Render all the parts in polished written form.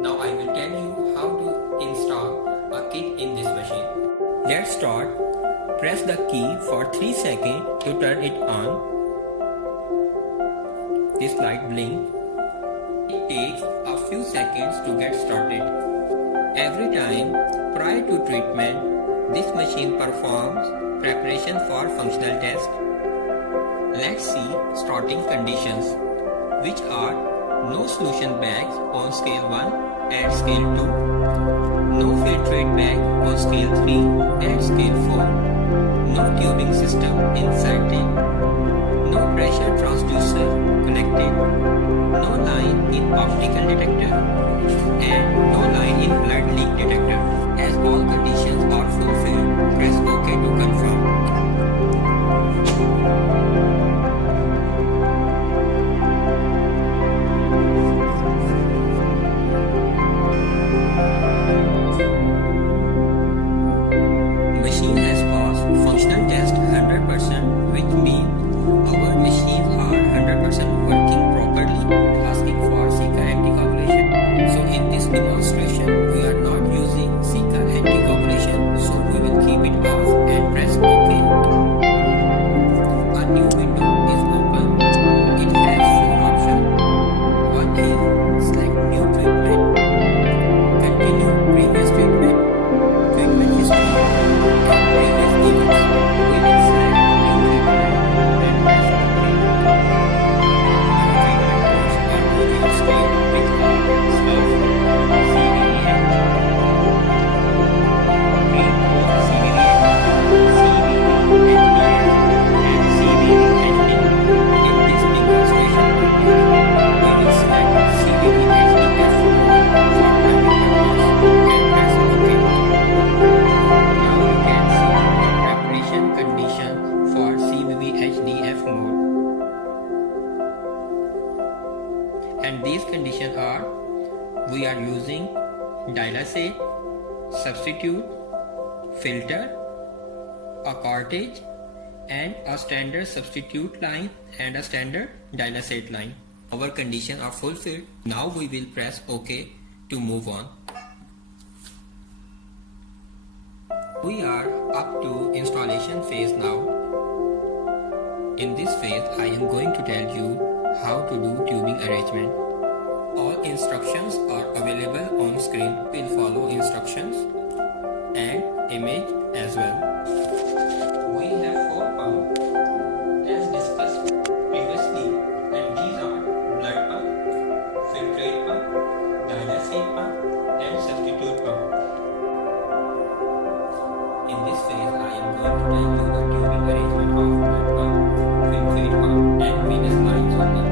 Now I will tell you how to install a kit in this machine. Let's start. Press the key for 3 seconds to turn it on. This light blinks. It takes a few seconds to get started. Every time prior to treatment, this machine performs preparation for functional test. Let's see starting conditions, which are no solution bags on scale 1 and scale 2, no filtrate bag on scale 3 and scale 4, no tubing system inserted, no pressure transducer connected, no line in optical detector, and no line in blood leak detector. As all conditions are fulfilled, press OK to confirm. Machine has passed functional test 100%, which means our machines are 100% working properly, asking for CRRT anticoagulation. So in this demonstration, we are not using CRRT anticoagulation, so we will keep it off and press OK. A new window is open. It has 4 options. One is select new treatment, continue previous treatment, treatment history, and previous events. We will select new treatment and press OK. Treatment notes are on your screen with stuff, CVVH, pre-post CVVH, CVVHDF, and CVVHD. In this demonstration video, we will select CVVHDF for private purpose and press OK. Now you can see the preparation condition for CVVHDF mode. And these conditions are: we are using dialysate, substitute, filter, a cartridge, and a standard substitute line and a standard dialysate line. Our conditions are fulfilled. Now we will press OK to move on. We are up to installation phase now. In this phase, I am going to tell you how to do tubing arrangement. All instructions are available on screen. We'll follow instructions and image as well. We have 4 pumps as discussed previously, and these are blood pump, filtrate pump, dialysate pump, and substitute pump. In this phase, I am going to tell you the tubing arrangement of blood pump, filtrate pump, and venous lines only.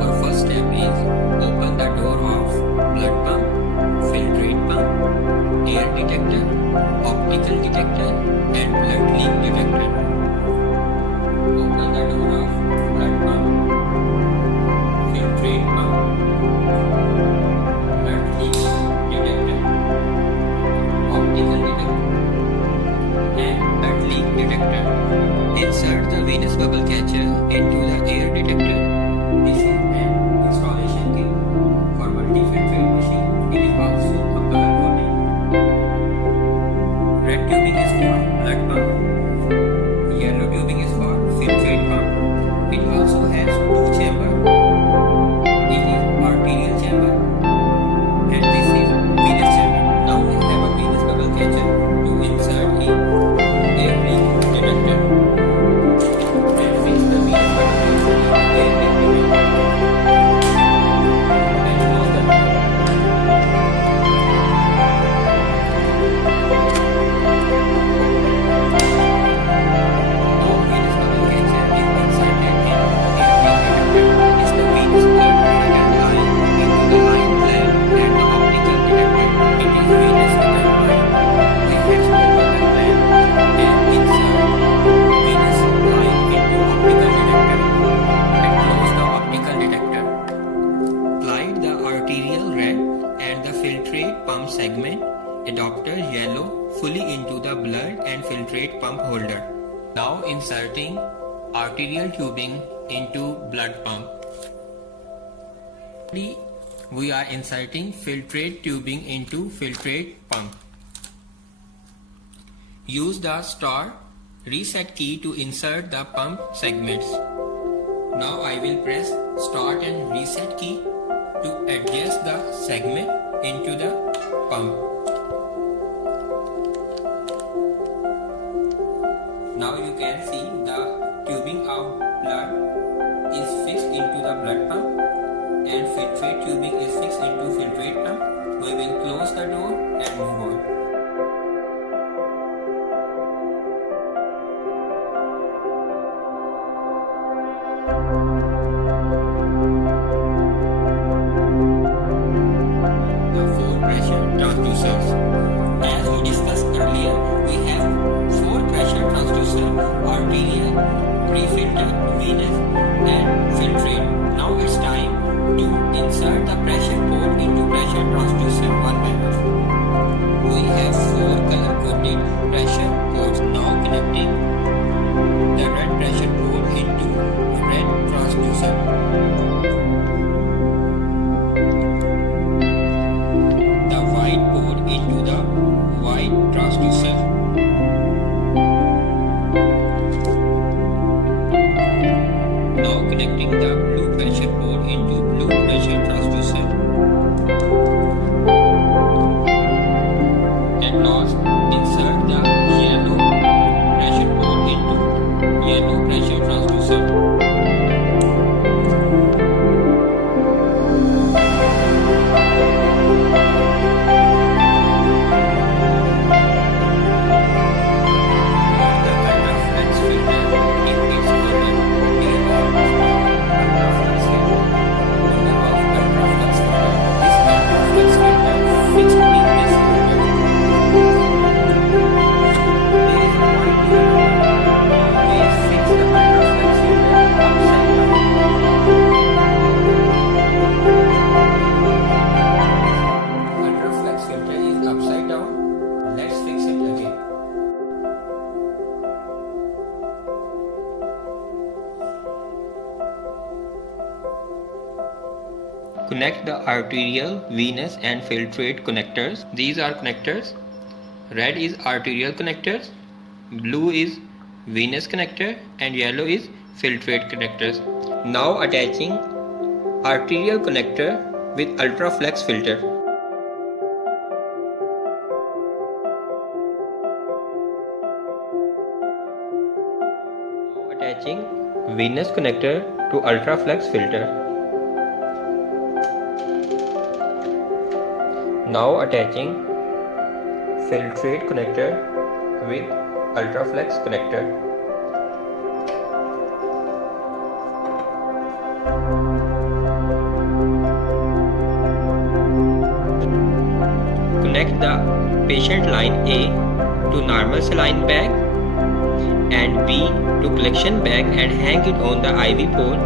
Our first step is open the door of blood pump, filtrate pump, air detector, optical detector, and blood leak detector. Open the door of blood pump, filtrate pump, blood leak detector, optical detector, and blood leak detector. Insert the venous bubble catcher into the air detector. This is an installation kit for multi-filtrate machine. It is also a color coding. Red tubing is for blood pump. Yellow tubing is for filtrate pump. It also has 2 chambers. It is arterial chamber and this is venous chamber. Now we have a venous bubble catcher to insert in air leak detector. And fix the venous bubble catcher in air leak detector. And close the door. Now venous bubble catcher is inserted in air leak detector. It's the venous blood return line into the line clamp and the optical detector. It is venous return line. We have opened the clamp and insert venous line into optical detector and close the optical detector. Slide the arterial red and the filtrate pump segment adapter yellow fully into the blood and filtrate pump holder. Now inserting arterial tubing into blood pump. we are inserting filtrate tubing into filtrate pump. Use the start reset key to insert the pump segments. Now I will press start and reset key to adjust the segment into the pump. Now you can see the tubing of blood is fixed into the blood pump and filtrate tubing is fixed into filtrate pump. We will close the door and move on. The four pressure transducers. As we discussed earlier, we have four pressure transducers: arterial, pre-filter, venous, and filtrate. Now it's time to insert the pressure port into pressure transducer one by one. We have four color-coded pressure ports now connecting the red pressure port into red transducer. The white port into the white transducer. Now connecting the blue pressure port into blue pressure transducer. At last, insert the yellow pressure port into yellow pressure transducer. Connect the arterial, venous and filtrate connectors. These are connectors. Red is arterial connectors, blue is venous connector and yellow is filtrate connectors. Now attaching arterial connector with ultraflex filter. Now attaching venous connector to ultraflex filter. Now attaching filtrate connector with ultraflex connector. Connect the patient line A to normal saline bag and B to collection bag and hang it on the IV pole.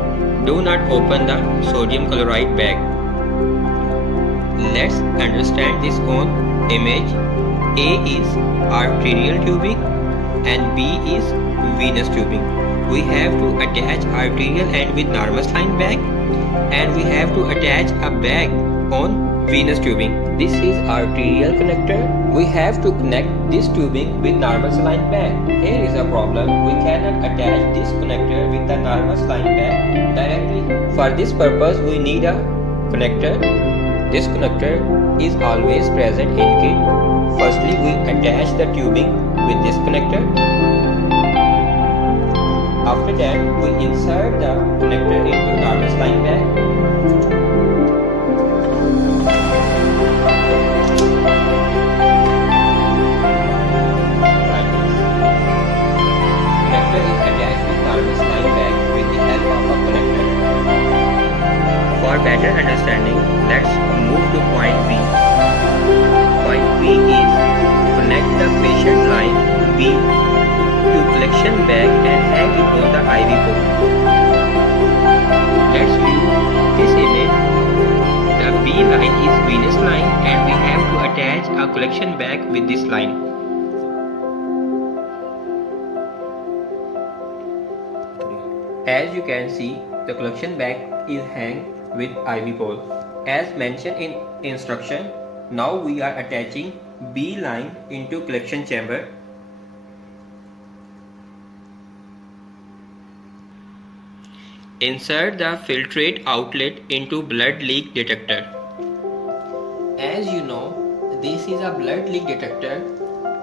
Do not open the sodium chloride bag. Let's understand this on image. A is arterial tubing and B is venous tubing. We have to attach arterial end with normal saline bag and we have to attach a bag on venous tubing. This is arterial connector. We have to connect this tubing with normal saline bag. Here is a problem. We cannot attach this connector with the normal saline bag directly. For this purpose we need a connector. This connector is always present in kit. Firstly, we attach the tubing with this connector. After that, we insert the connector into normal saline bag. Like this. Connector is attached with normal saline bag with the help of a connector. For better understanding, let's move to point B. Point B is connect the patient line B to collection bag and hang it on the IV pole. Let's view this image. The B line is venous line and we have to attach a collection bag with this line. As you can see, the collection bag is hanged with IV pole. As mentioned in instruction, now we are attaching B line into collection chamber. Insert the filtrate outlet into blood leak detector. As you know, this is a blood leak detector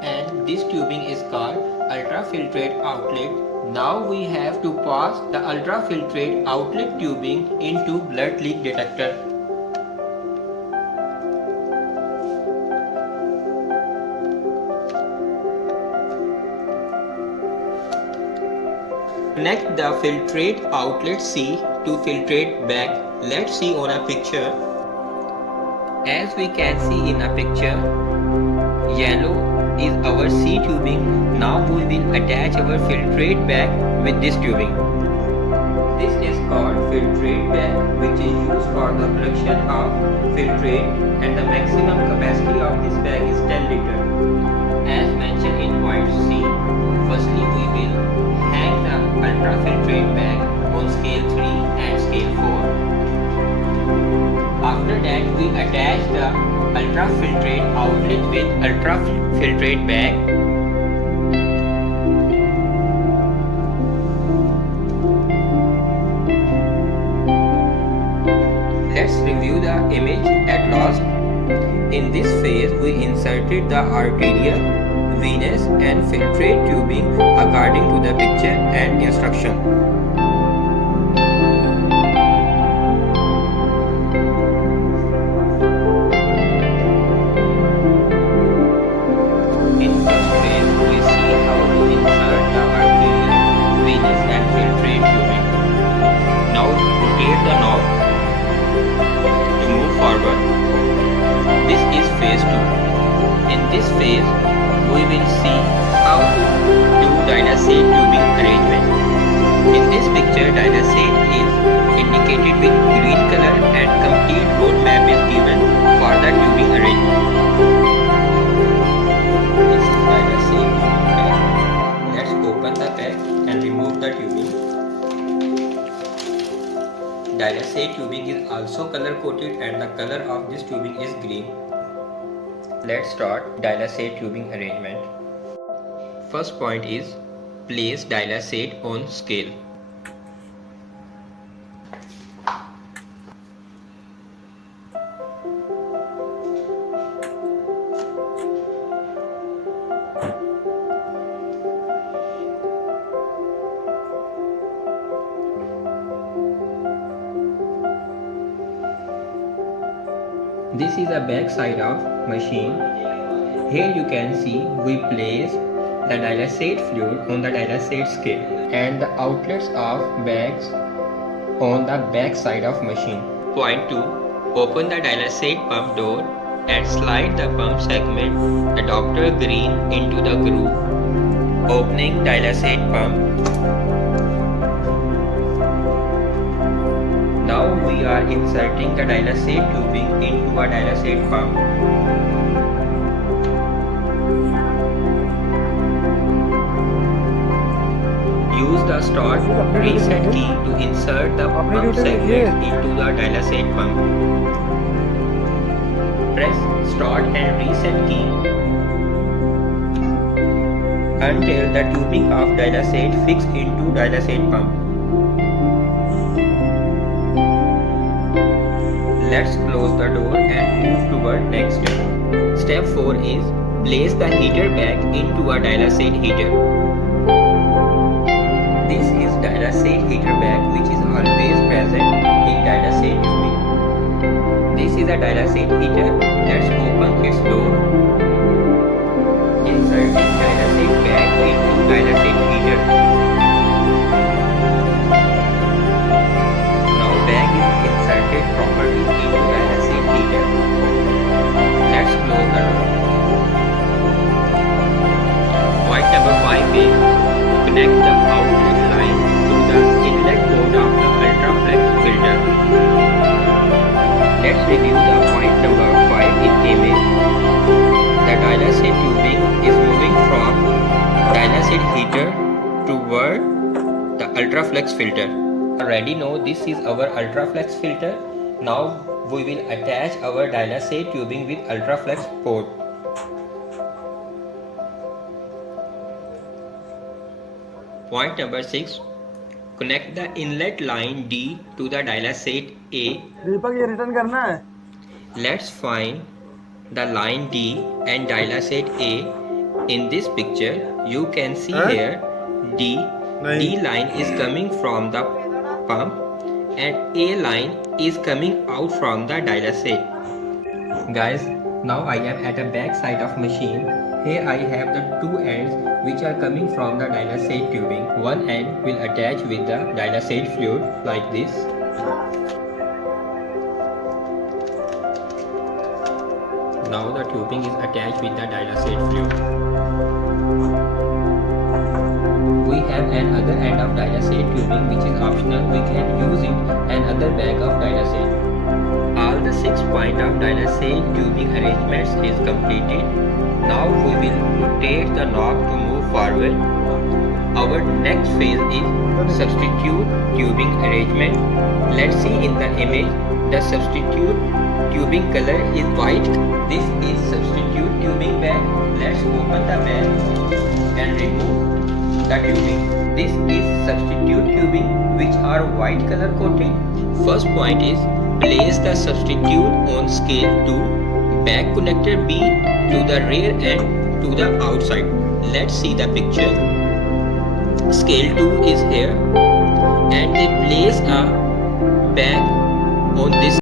and this tubing is called ultrafiltrate outlet. Now we have to pass the ultrafiltrate outlet tubing into blood leak detector. Connect the filtrate outlet C to filtrate bag. Let's see on a picture. As we can see in a picture, yellow is our C tubing. Now we will attach our filtrate bag with this tubing. This is called filtrate bag, which is used for the production of filtrate, and the maximum capacity of this bag is 10 liter. As mentioned in point C, firstly we will hang the ultrafiltrate bag on scale 3 and scale 4. After that we attach the ultrafiltrate outlet with ultrafiltrate bag. Let's review the image at last. In this phase we inserted the arterial, venous and filtrate tubing according to the picture and instruction. In first phase we see how to insert the arterial, venous and filtrate tubing. Now rotate the knob to move forward. This is phase 2. In this phase we will see how to do dialysate tubing arrangement. In this picture, dialysate is indicated with green color and complete roadmap is given for the tubing arrangement. This is dialysate tubing bag. Let's open the bag and remove the tubing. Dialysate tubing is also color coded and the color of this tubing is green. Let's start dialysate tubing arrangement. First point is place dialysate on scale. This is the back side of machine. Here you can see we place the dialysate fluid on the dialysate scale and the outlets of bags on the back side of machine. Point 2. Open the dialysate pump door and slide the pump segment adapter green into the groove. Opening dialysate pump. Now we are inserting the dialysate tubing into a dialysate pump. Use the start reset key to insert the pump segment into the dialysate pump. Press start and reset key until the tubing of dialysate fixed into dialysate pump. Let's close the door and move toward next step. Step 4 is place the heater bag into a dialysate heater. This is dialysate heater bag which is always present in dialysate tubing. This is a dialysate heater. Let's open its door. Insert this dialysate bag into dialysate heater. Now bag is inserted properly into dialysate heater. Let's close the door. Point number 5 is connect the outlet line to the inlet port of the ultraflex filter. Let's review the point number 5 in image. The dialysate tubing is moving from dialysate heater toward the ultraflex filter. Already know this is our ultraflex filter. Now we will attach our dialysate tubing with ultraflex port. Point number 6. Connect the inlet line D to the dialysate A. दीपक ये return करना है. Let's find the line D and dialysate A. In this picture, you can see here D line is coming from the pump and A line is coming out from the dialysate. Guys, now I am at the back side of machine. Here I have the two ends which are coming from the dialysate tubing. One end will attach with the dialysate fluid like this. Now the tubing is attached with the dialysate fluid. We have another end of dialysate tubing which is optional. We can use it another bag of dialysate. All the 6 points of dialysate tubing arrangements is completed. Now we will rotate the knob to move forward. Our next phase is substitute tubing arrangement. Let's see in the image. The substitute tubing color is white. This is substitute tubing bag. Let's open the bag and remove the tubing. This is substitute tubing which are white color coated. First point is place the substitute on scale 2. Back connector B to the rear end to the outside. Let's see the picture. Scale 2 is here and they place a bag on this